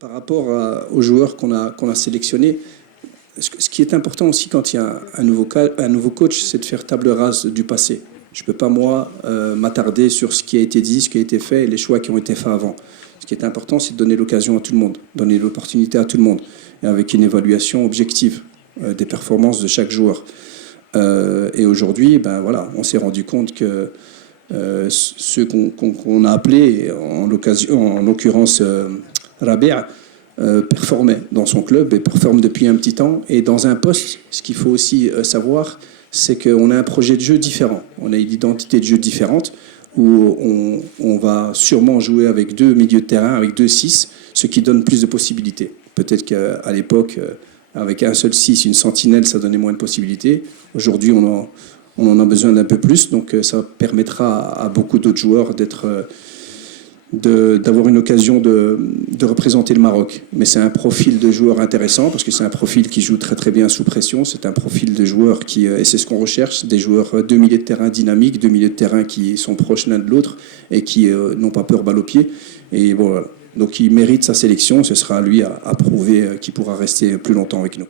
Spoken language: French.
Par rapport aux joueurs qu'on a sélectionnés, ce qui est important aussi quand il y a un nouveau coach, c'est de faire table rase du passé. Je ne peux pas, moi, m'attarder sur ce qui a été dit, ce qui a été fait et les choix qui ont été faits avant. Ce qui est important, c'est de donner l'occasion à tout le monde, donner l'opportunité à tout le monde, et avec une évaluation objective des performances de chaque joueur. Et aujourd'hui, ben voilà, on s'est rendu compte que ceux qu'on a appelés, en l'occurrence Rabia, performait dans son club et performe depuis un petit temps. Et dans un poste, ce qu'il faut aussi savoir, c'est qu'on a un projet de jeu différent. On a une identité de jeu différente où on va sûrement jouer avec 2 milieux de terrain, avec 2 6, ce qui donne plus de possibilités. Peut-être qu'à l'époque, avec un seul 6, une sentinelle, ça donnait moins de possibilités. Aujourd'hui, on en a besoin d'un peu plus, donc ça permettra à beaucoup d'autres joueurs d'avoir une occasion de représenter le Maroc. Mais c'est un profil de joueur intéressant parce que c'est un profil qui joue très très bien sous pression. C'est un profil de joueur et c'est ce qu'on recherche, des joueurs 2 milieux de terrain dynamiques, 2 milieux de terrain qui sont proches l'un de l'autre et qui n'ont pas peur balle au pied. Et bon, voilà. Donc il mérite sa sélection. Ce sera à lui à prouver qu'il pourra rester plus longtemps avec nous.